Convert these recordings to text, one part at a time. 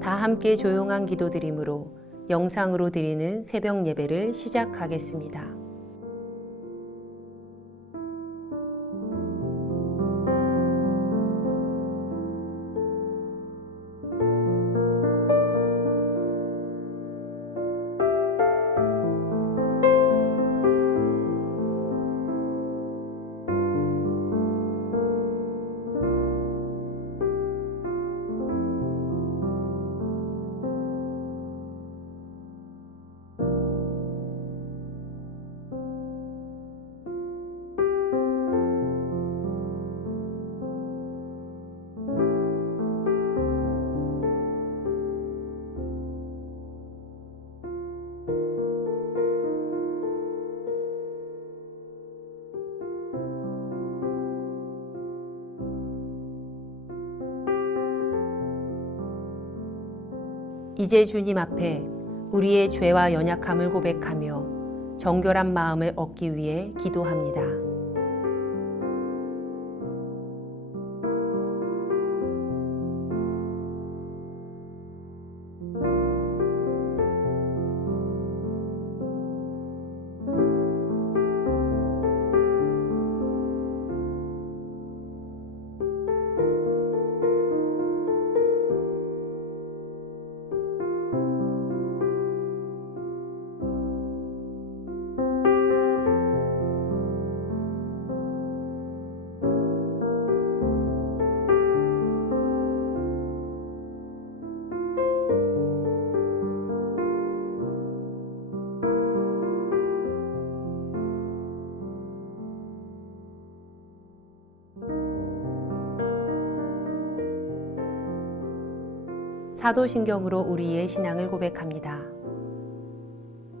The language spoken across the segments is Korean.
다 함께 조용한 기도드림으로 영상으로 드리는 새벽 예배를 시작하겠습니다. 이제 주님 앞에 우리의 죄와 연약함을 고백하며 정결한 마음을 얻기 위해 기도합니다. 사도신경으로 우리의 신앙을 고백합니다.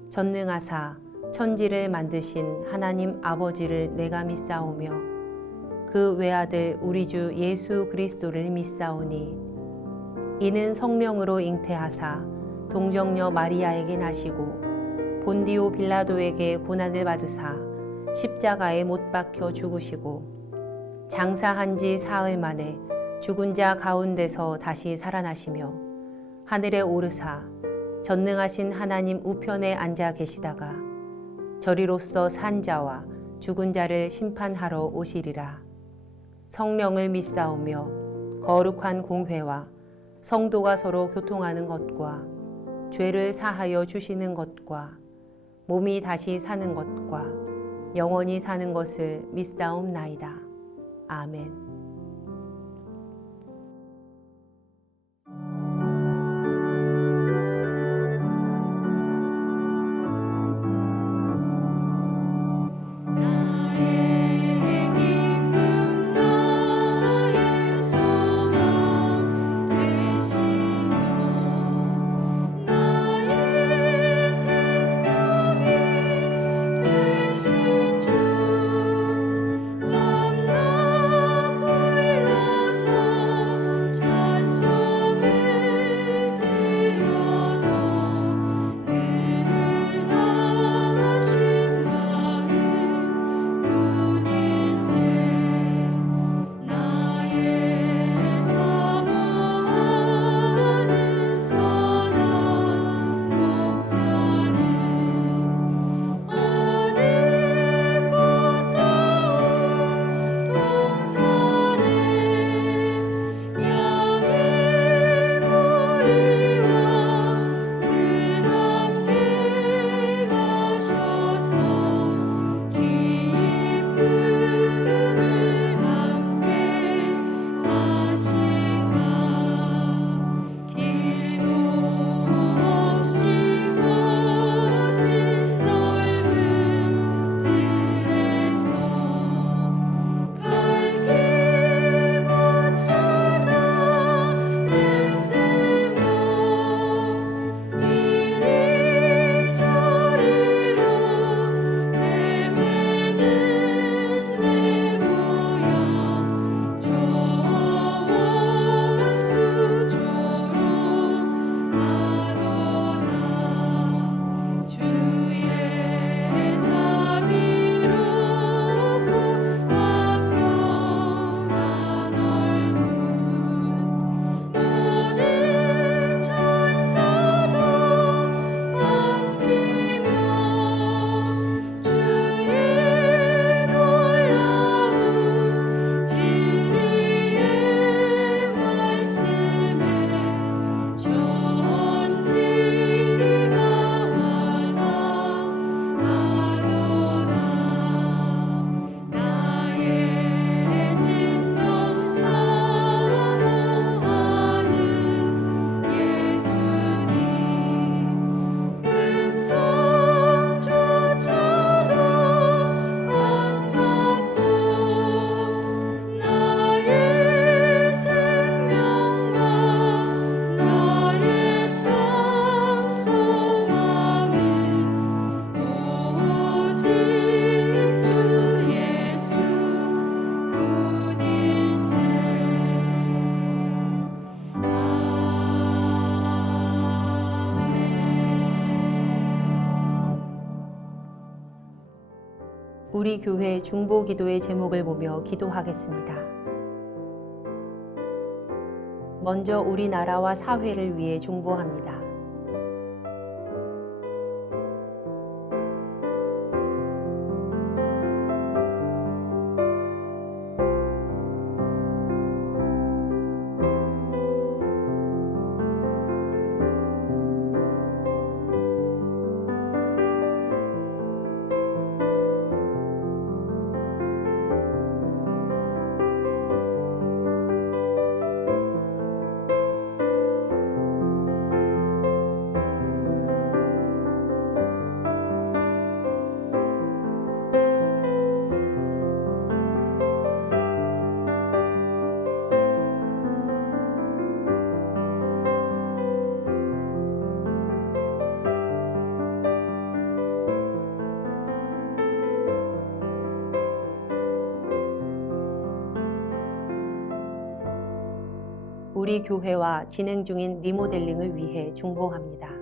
전능하사 천지를 만드신 하나님 아버지를 내가 믿사오며 그 외아들 우리 주 예수 그리스도를 믿사오니 이는 성령으로 잉태하사 동정녀 마리아에게 나시고 본디오 빌라도에게 고난을 받으사 십자가에 못 박혀 죽으시고 장사한 지 사흘 만에 죽은 자 가운데서 다시 살아나시며 하늘에 오르사 전능하신 하나님 우편에 앉아 계시다가 저리로서 산 자와 죽은 자를 심판하러 오시리라. 성령을 믿사오며 거룩한 공회와 성도가 서로 교통하는 것과 죄를 사하여 주시는 것과 몸이 다시 사는 것과 영원히 사는 것을 믿사옵나이다. 아멘. 우리 교회 중보 기도의 제목을 보며 기도하겠습니다. 먼저 우리나라와 사회를 위해 중보합니다. 우리 교회와 진행 중인 리모델링을 위해 중보합니다.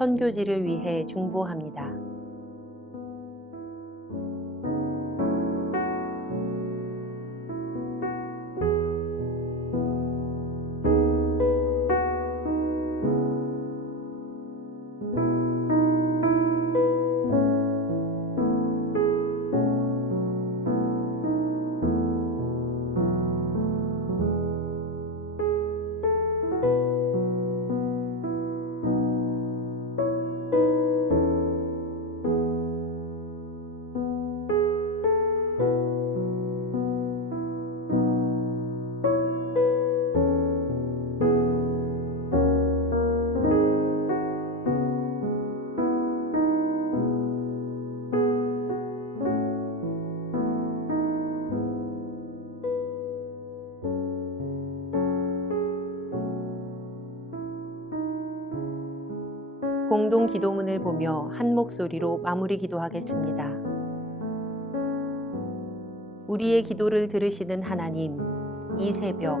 선교지를 위해 중보합니다. 공동 기도문을 보며 한 목소리로 마무리 기도하겠습니다. 우리의 기도를 들으시는 하나님, 이 새벽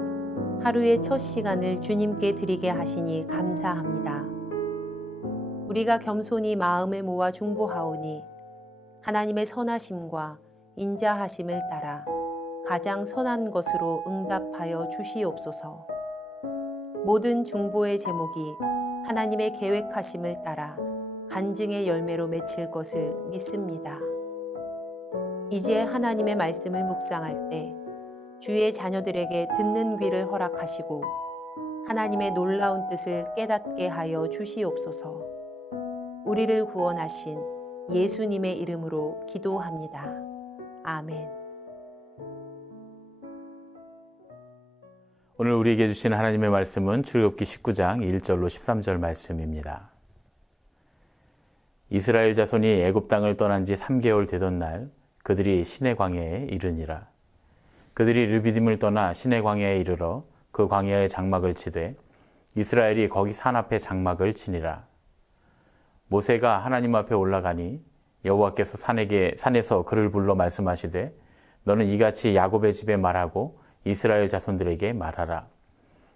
하루의 첫 시간을 주님께 드리게 하시니 감사합니다. 우리가 겸손히 마음을 모아 중보하오니 하나님의 선하심과 인자하심을 따라 가장 선한 것으로 응답하여 주시옵소서. 모든 중보의 제목이 하나님의 계획하심을 따라 간증의 열매로 맺힐 것을 믿습니다. 이제 하나님의 말씀을 묵상할 때 주의 자녀들에게 듣는 귀를 허락하시고 하나님의 놀라운 뜻을 깨닫게 하여 주시옵소서. 우리를 구원하신 예수님의 이름으로 기도합니다. 아멘. 오늘 우리에게 주신 하나님의 말씀은 출애굽기 19장 1절로 13절 말씀입니다. 이스라엘 자손이 애굽 땅을 떠난 지 3개월 되던 날 그들이 시내 광야에 이르니라. 그들이 르비딤을 떠나 시내 광야에 이르러 그 광야에 장막을 치되 이스라엘이 거기 산 앞에 장막을 치니라. 모세가 하나님 앞에 올라가니 여호와께서 산에서 그를 불러 말씀하시되 너는 이같이 야곱의 집에 말하고 이스라엘 자손들에게 말하라.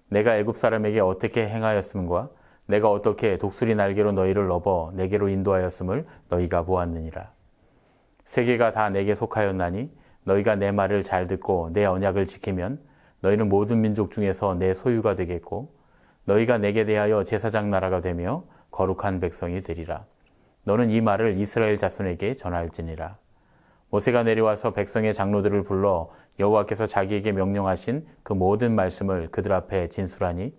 내가 애굽 사람에게 어떻게 행하였음과 내가 어떻게 독수리 날개로 너희를 업어 내게로 인도하였음을 너희가 보았느니라. 세계가 다 내게 속하였나니 너희가 내 말을 잘 듣고 내 언약을 지키면 너희는 모든 민족 중에서 내 소유가 되겠고 너희가 내게 대하여 제사장 나라가 되며 거룩한 백성이 되리라. 너는 이 말을 이스라엘 자손에게 전할지니라. 모세가 내려와서 백성의 장로들을 불러 여호와께서 자기에게 명령하신 그 모든 말씀을 그들 앞에 진술하니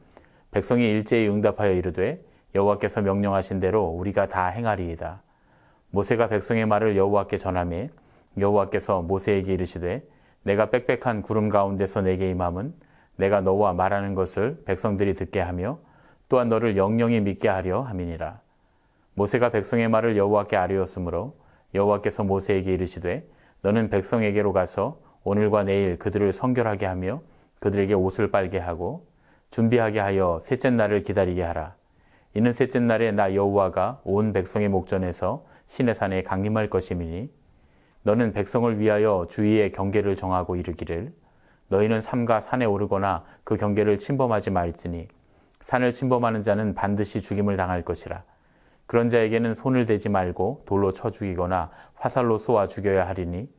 백성이 일제히 응답하여 이르되 여호와께서 명령하신 대로 우리가 다 행하리이다. 모세가 백성의 말을 여호와께 전하매 여호와께서 모세에게 이르시되 내가 빽빽한 구름 가운데서 내게 임함은 내가 너와 말하는 것을 백성들이 듣게 하며 또한 너를 영영히 믿게 하려 함이니라. 모세가 백성의 말을 여호와께 아뢰었으므로 여호와께서 모세에게 이르시되 너는 백성에게로 가서 오늘과 내일 그들을 성결하게 하며 그들에게 옷을 빨게 하고 준비하게 하여 셋째 날을 기다리게 하라. 이는 셋째 날에 나 여호와가 온 백성의 목전에서 시내산에 강림할 것임이니 너는 백성을 위하여 주위의 경계를 정하고 이르기를 너희는 삼가 산에 오르거나 그 경계를 침범하지 말지니 산을 침범하는 자는 반드시 죽임을 당할 것이라. 그런 자에게는 손을 대지 말고 돌로 쳐 죽이거나 화살로 쏘아 죽여야 하리니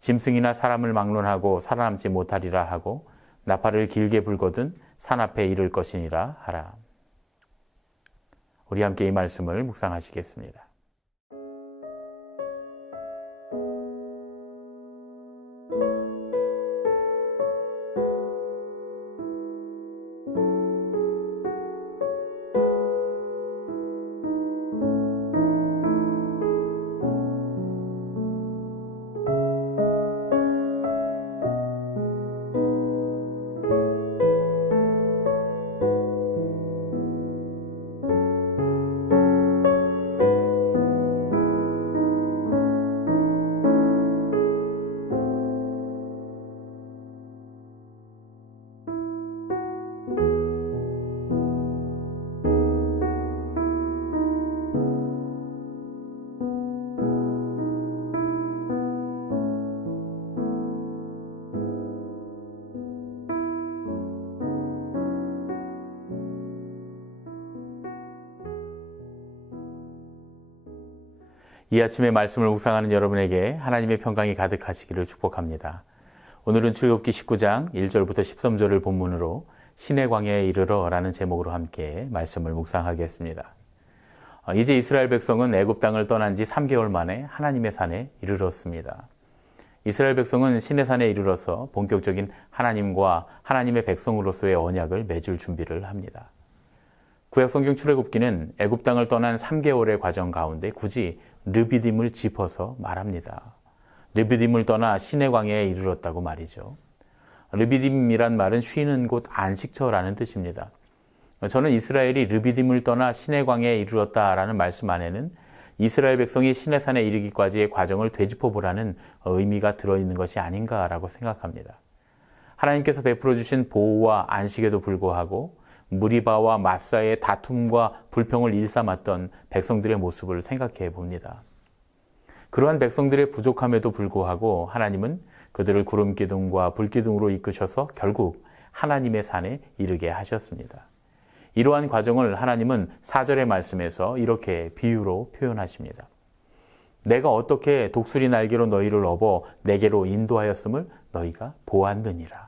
짐승이나 사람을 막론하고 살아남지 못하리라 하고 나팔을 길게 불거든 산 앞에 이를 것이니라 하라. 우리 함께 이 말씀을 묵상하시겠습니다. 이 아침에 말씀을 묵상하는 여러분에게 하나님의 평강이 가득하시기를 축복합니다. 오늘은 출애굽기 19장 1절부터 13절을 본문으로 시내 광야에 이르러 라는 제목으로 함께 말씀을 묵상하겠습니다. 이제 이스라엘 백성은 애굽 땅을 떠난 지 3개월 만에 하나님의 산에 이르렀습니다. 이스라엘 백성은 시내산에 이르러서 본격적인 하나님과 하나님의 백성으로서의 언약을 맺을 준비를 합니다. 구약성경 출애굽기는 애굽 땅을 떠난 3개월의 과정 가운데 굳이 르비딤을 짚어서 말합니다. 르비딤을 떠나 시내 광야에 이르렀다고 말이죠. 르비딤이란 말은 쉬는 곳, 안식처라는 뜻입니다. 저는 이스라엘이 르비딤을 떠나 시내 광야에 이르렀다라는 말씀 안에는 이스라엘 백성이 시내산에 이르기까지의 과정을 되짚어보라는 의미가 들어있는 것이 아닌가라고 생각합니다. 하나님께서 베풀어 주신 보호와 안식에도 불구하고 무리바와 마사의 다툼과 불평을 일삼았던 백성들의 모습을 생각해 봅니다. 그러한 백성들의 부족함에도 불구하고 하나님은 그들을 구름기둥과 불기둥으로 이끄셔서 결국 하나님의 산에 이르게 하셨습니다. 이러한 과정을 하나님은 4절의 말씀에서 이렇게 비유로 표현하십니다. 내가 어떻게 독수리 날개로 너희를 업어 내게로 인도하였음을 너희가 보았느니라.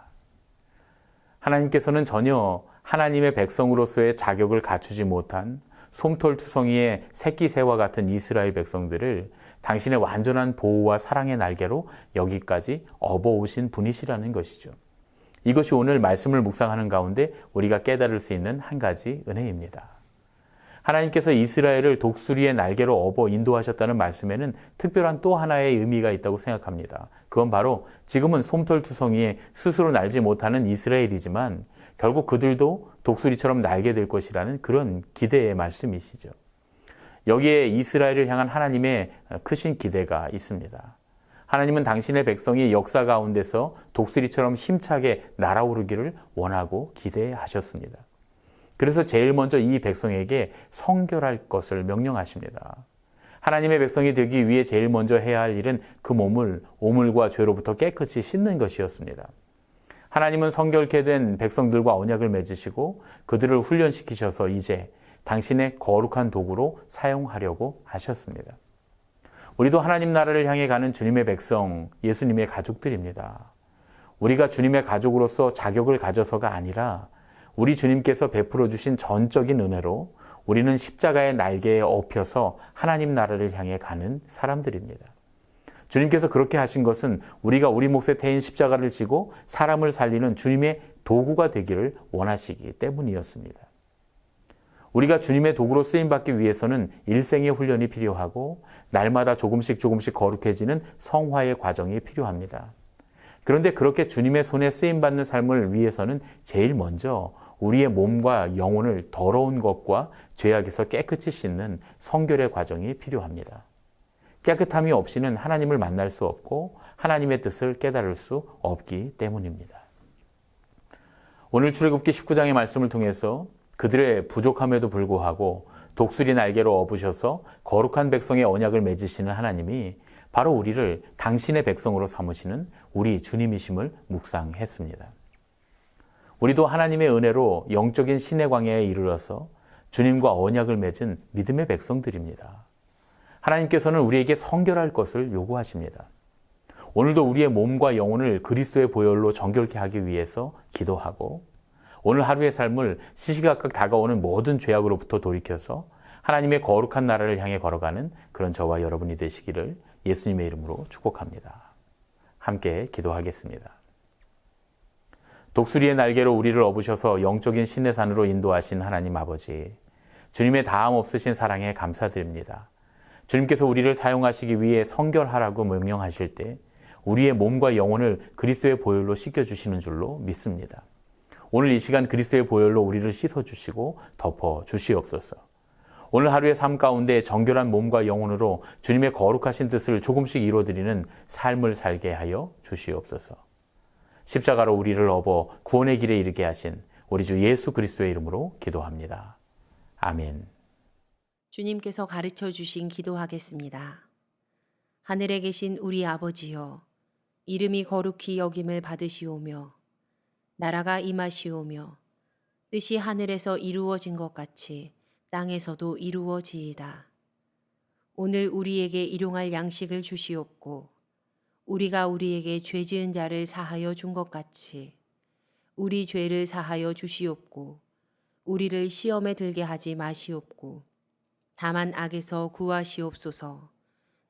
하나님께서는 전혀 하나님의 백성으로서의 자격을 갖추지 못한 솜털투성이의 새끼새와 같은 이스라엘 백성들을 당신의 완전한 보호와 사랑의 날개로 여기까지 업어오신 분이시라는 것이죠. 이것이 오늘 말씀을 묵상하는 가운데 우리가 깨달을 수 있는 한 가지 은혜입니다. 하나님께서 이스라엘을 독수리의 날개로 업어 인도하셨다는 말씀에는 특별한 또 하나의 의미가 있다고 생각합니다. 그건 바로 지금은 솜털투성이에 스스로 날지 못하는 이스라엘이지만 결국 그들도 독수리처럼 날게 될 것이라는 그런 기대의 말씀이시죠. 여기에 이스라엘을 향한 하나님의 크신 기대가 있습니다. 하나님은 당신의 백성이 역사 가운데서 독수리처럼 힘차게 날아오르기를 원하고 기대하셨습니다. 그래서 제일 먼저 이 백성에게 성결할 것을 명령하십니다. 하나님의 백성이 되기 위해 제일 먼저 해야 할 일은 그 몸을 오물과 죄로부터 깨끗이 씻는 것이었습니다. 하나님은 성결케 된 백성들과 언약을 맺으시고 그들을 훈련시키셔서 이제 당신의 거룩한 도구로 사용하려고 하셨습니다. 우리도 하나님 나라를 향해 가는 주님의 백성, 예수님의 가족들입니다. 우리가 주님의 가족으로서 자격을 가져서가 아니라 우리 주님께서 베풀어 주신 전적인 은혜로 우리는 십자가의 날개에 업혀서 하나님 나라를 향해 가는 사람들입니다. 주님께서 그렇게 하신 것은 우리가 우리 몫에 태인 십자가를 지고 사람을 살리는 주님의 도구가 되기를 원하시기 때문이었습니다. 우리가 주님의 도구로 쓰임받기 위해서는 일생의 훈련이 필요하고 날마다 조금씩 거룩해지는 성화의 과정이 필요합니다. 그런데 그렇게 주님의 손에 쓰임받는 삶을 위해서는 제일 먼저 우리의 몸과 영혼을 더러운 것과 죄악에서 깨끗이 씻는 성결의 과정이 필요합니다. 깨끗함이 없이는 하나님을 만날 수 없고 하나님의 뜻을 깨달을 수 없기 때문입니다. 오늘 출애굽기 19장의 말씀을 통해서 그들의 부족함에도 불구하고 독수리 날개로 업으셔서 거룩한 백성의 언약을 맺으시는 하나님이 바로 우리를 당신의 백성으로 삼으시는 우리 주님이심을 묵상했습니다. 우리도 하나님의 은혜로 영적인 신의 광야에 이르러서 주님과 언약을 맺은 믿음의 백성들입니다. 하나님께서는 우리에게 성결할 것을 요구하십니다. 오늘도 우리의 몸과 영혼을 그리스도의 보혈로 정결케 하기 위해서 기도하고 오늘 하루의 삶을 시시각각 다가오는 모든 죄악으로부터 돌이켜서 하나님의 거룩한 나라를 향해 걸어가는 그런 저와 여러분이 되시기를 예수님의 이름으로 축복합니다. 함께 기도하겠습니다. 독수리의 날개로 우리를 업으셔서 영적인 신의 산으로 인도하신 하나님 아버지, 주님의 다함 없으신 사랑에 감사드립니다. 주님께서 우리를 사용하시기 위해 성결하라고 명령하실 때 우리의 몸과 영혼을 그리스도의 보혈로 씻겨주시는 줄로 믿습니다. 오늘 이 시간 그리스도의 보혈로 우리를 씻어주시고 덮어주시옵소서. 오늘 하루의 삶 가운데 정결한 몸과 영혼으로 주님의 거룩하신 뜻을 조금씩 이루어드리는 삶을 살게 하여 주시옵소서. 십자가로 우리를 업어 구원의 길에 이르게 하신 우리 주 예수 그리스도의 이름으로 기도합니다. 아멘. 주님께서 가르쳐 주신 기도하겠습니다. 하늘에 계신 우리 아버지여, 이름이 거룩히 여김을 받으시오며 나라가 임하시오며 뜻이 하늘에서 이루어진 것 같이 땅에서도 이루어지이다. 오늘 우리에게 일용할 양식을 주시옵고 우리가 우리에게 죄 지은 자를 사하여 준 것 같이 우리 죄를 사하여 주시옵고 우리를 시험에 들게 하지 마시옵고 다만 악에서 구하시옵소서.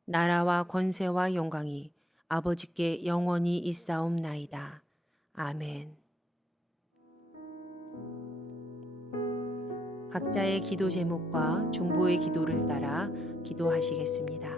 나라와 권세와 영광이 아버지께 영원히 있사옵나이다. 아멘. 각자의 기도 제목과 중보의 기도를 따라 기도하시겠습니다.